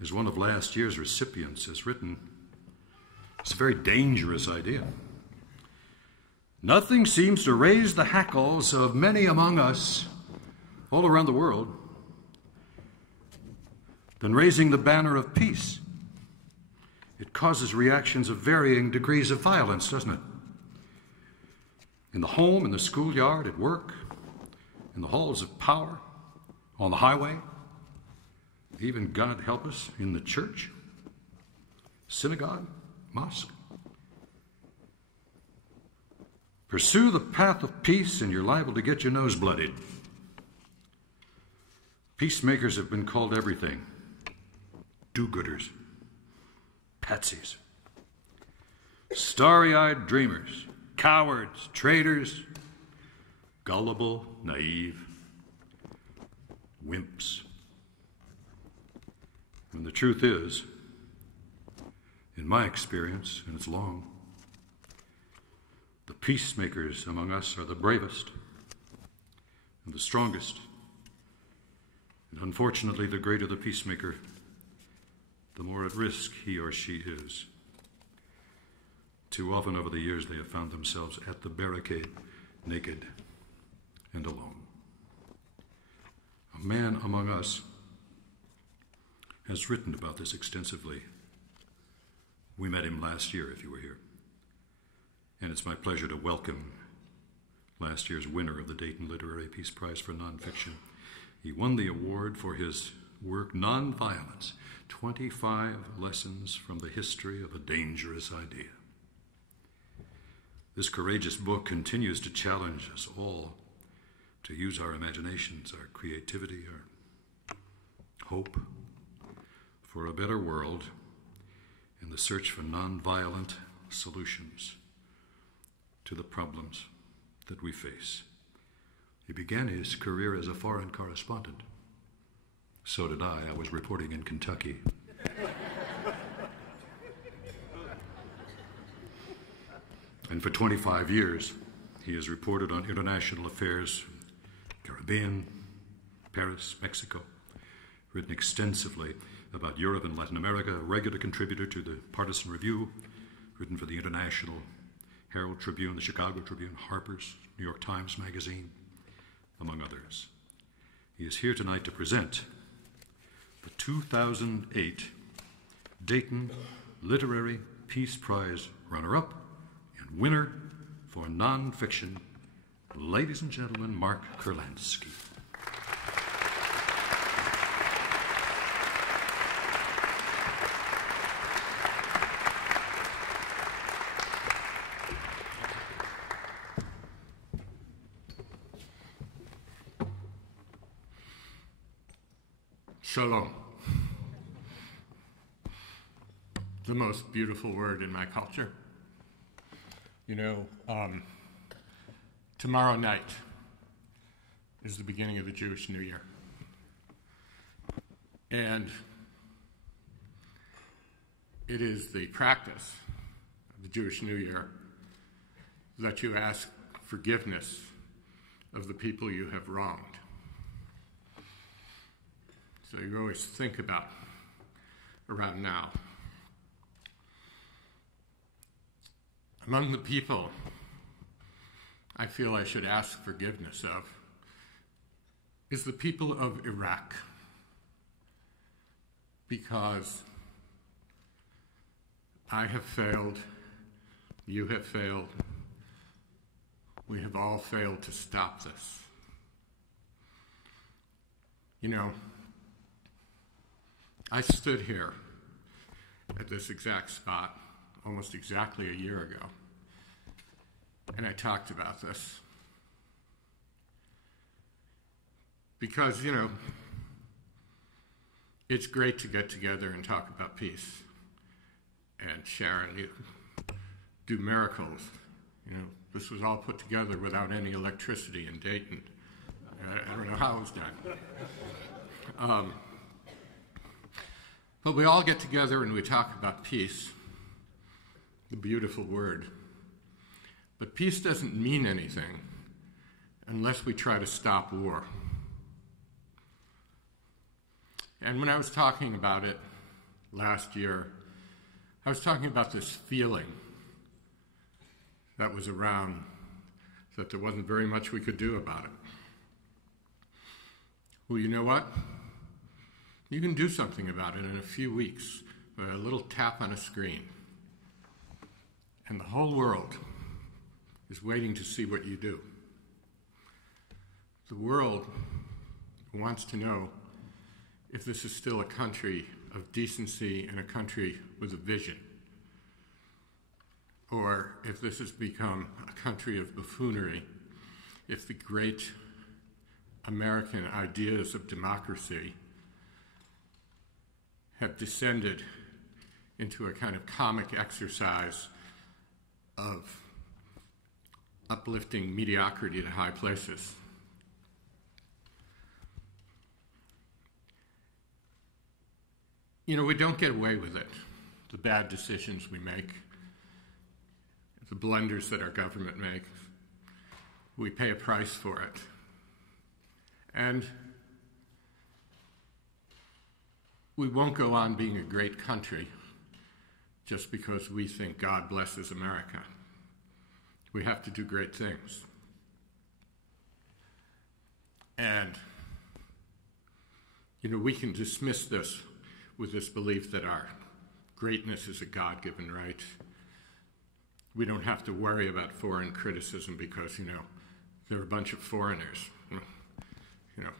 as one of last year's recipients has written, it's a very dangerous idea. Nothing seems to raise the hackles of many among us all around the world than raising the banner of peace. It causes reactions of varying degrees of violence, doesn't it? In the home, in the schoolyard, at work, in the halls of power, on the highway, even, God help us, in the church, synagogue, mosque. Pursue the path of peace and you're liable to get your nose bloodied. Peacemakers have been called everything. Do-gooders, patsies, starry-eyed dreamers, cowards, traitors, gullible, naive, wimps. And the truth is, in my experience, and it's long, the peacemakers among us are the bravest and the strongest. And unfortunately, the greater the peacemaker, the more at risk he or she is. Too often over the years, they have found themselves at the barricade, naked and alone. A man among us has written about this extensively. We met him last year, if you were here. And it's my pleasure to welcome last year's winner of the Dayton Literary Peace Prize for Nonfiction. He won the award for his work, Nonviolence, 25 Lessons from the History of a Dangerous Idea. This courageous book continues to challenge us all to use our imaginations, our creativity, our hope for a better world in the search for nonviolent solutions to the problems that we face. He began his career as a foreign correspondent. So did I. I was reporting in Kentucky. And for 25 years, he has reported on international affairs, Caribbean, Paris, Mexico, written extensively about Europe and Latin America, a regular contributor to the Partisan Review, written for the International Herald Tribune, the Chicago Tribune, Harper's, New York Times Magazine, among others. He is here tonight to present the 2008 Dayton Literary Peace Prize runner-up and winner for nonfiction, ladies and gentlemen, Mark Kurlansky. Shalom. The most beautiful word in my culture. You know, tomorrow night is the beginning of the Jewish New Year. And it is the practice of the Jewish New Year that you ask forgiveness of the people you have wronged. So you always think about around now. Among the people I feel I should ask forgiveness of is the people of Iraq, because I have failed, you have failed, we have all failed to stop this. You know, I stood here at this exact spot almost exactly a year ago, and I talked about this. Because, you know, it's great to get together and talk about peace and share and do miracles. You know, this was all put together without any electricity in Dayton. I don't know how it was done. But we all get together and we talk about peace, the beautiful word. But peace doesn't mean anything unless we try to stop war. And when I was talking about it, last year, I was talking about this feeling that was around, that there wasn't very much we could do about it. Well, you know what? You can do something about it in a few weeks with a little tap on a screen. And the whole world is waiting to see what you do. The world wants to know if this is still a country of decency and a country with a vision, or if this has become a country of buffoonery, if the great American ideas of democracy have descended into a kind of comic exercise of uplifting mediocrity to high places. You know, we don't get away with it. The bad decisions we make, the blunders that our government makes, we pay a price for it. And we won't go on being a great country just because we think God blesses America. We have to do great things. And, you know, we can dismiss this with this belief that our greatness is a God-given right. We don't have to worry about foreign criticism because, you know, they're a bunch of foreigners. You know,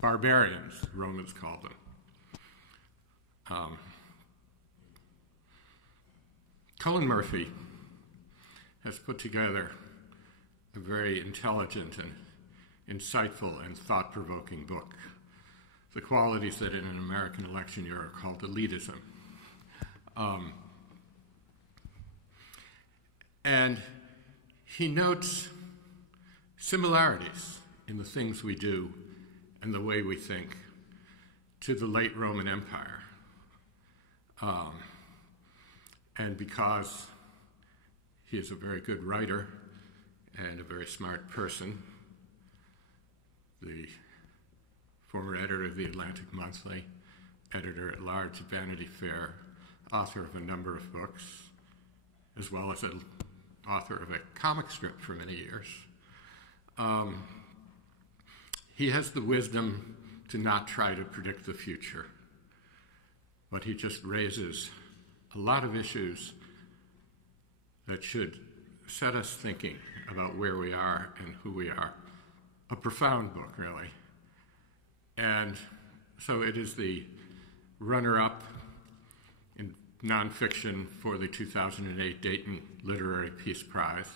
barbarians, the Romans called them. Cullen Murphy has put together a very intelligent and insightful and thought-provoking book, The Qualities That in an American Election Year are Called Elitism. And he notes similarities in the things we do and the way we think to the late Roman Empire. And because he is a very good writer and a very smart person, the former editor of the Atlantic Monthly, editor-at-large at Vanity Fair, author of a number of books, as well as an author of a comic strip for many years. He has the wisdom to not try to predict the future, but he just raises a lot of issues that should set us thinking about where we are and who we are. A profound book, really. And so it is the runner-up in nonfiction for the 2008 Dayton Literary Peace Prize.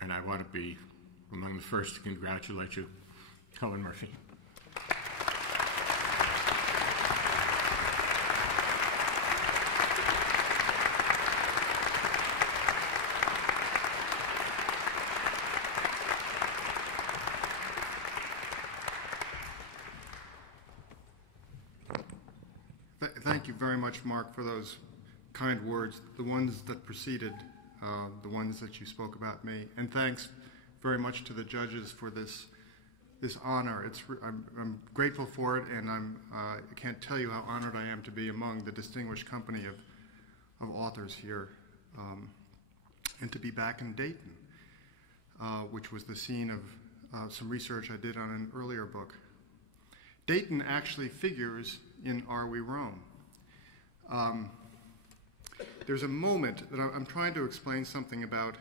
And I want to be among the first to congratulate you, Cullen Murphy. Thank you very much, Mark, for those kind words, the ones that preceded the ones that you spoke about me. And thanks very much to the judges for this honor. I'm grateful for it, and I can't tell you how honored I am to be among the distinguished company of authors here, and to be back in Dayton, which was the scene of some research I did on an earlier book. Dayton actually figures in Are We Rome? There's a moment that I'm trying to explain something about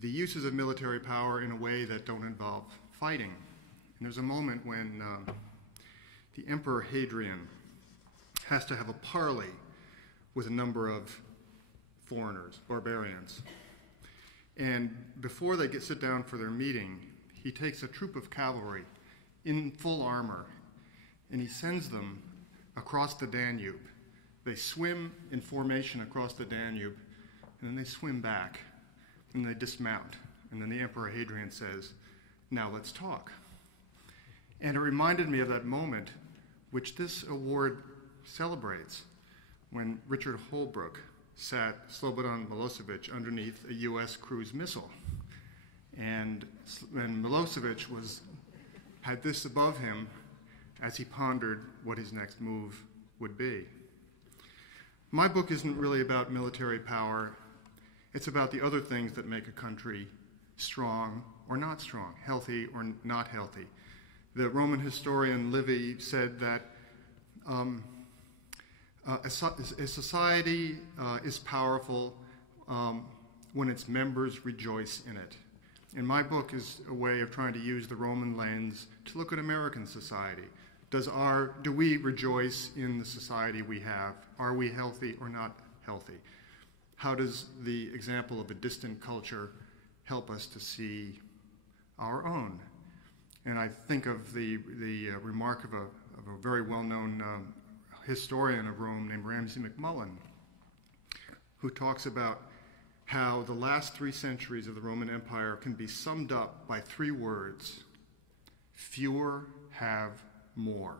the uses of military power in a way that don't involve fighting. And there's a moment when the Emperor Hadrian has to have a parley with a number of foreigners, barbarians. And before they sit down for their meeting, he takes a troop of cavalry in full armor, and he sends them across the Danube. They swim in formation across the Danube, and then they swim back, and they dismount. And then the Emperor Hadrian says, "Now let's talk." And it reminded me of that moment which this award celebrates, when Richard Holbrooke sat Slobodan Milosevic underneath a U.S. cruise missile. And Milosevic had this above him, as he pondered what his next move would be. My book isn't really about military power. It's about the other things that make a country strong or not strong, healthy or not healthy. The Roman historian Livy said that a society is powerful when its members rejoice in it. And my book is a way of trying to use the Roman lens to look at American society. Do we rejoice in the society we have? Are we healthy or not healthy? How does the example of a distant culture help us to see our own? And I think of the remark of a very well-known historian of Rome named Ramsay MacMullen, who talks about how the last 3 centuries of the Roman Empire can be summed up by 3 words: fewer have more.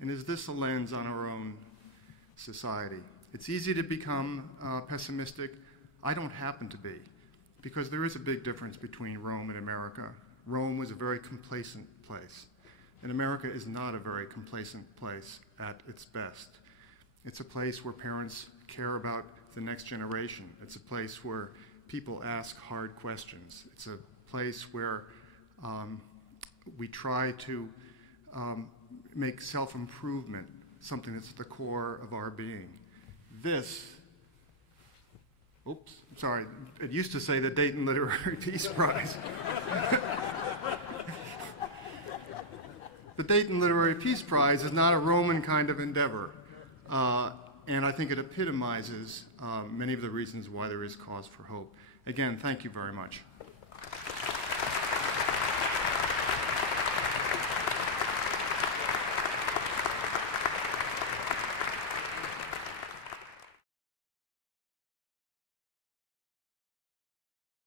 And is this a lens on our own society? It's easy to become pessimistic. I don't happen to be, because there is a big difference between Rome and America. Rome was a very complacent place, and America is not a very complacent place at its best. It's a place where parents care about the next generation. It's a place where people ask hard questions. It's a place where we try to make self-improvement something that's at the core of our being. It used to say the Dayton Literary Peace Prize. The Dayton Literary Peace Prize is not a Roman kind of endeavor, and I think it epitomizes many of the reasons why there is cause for hope. Again, thank you very much.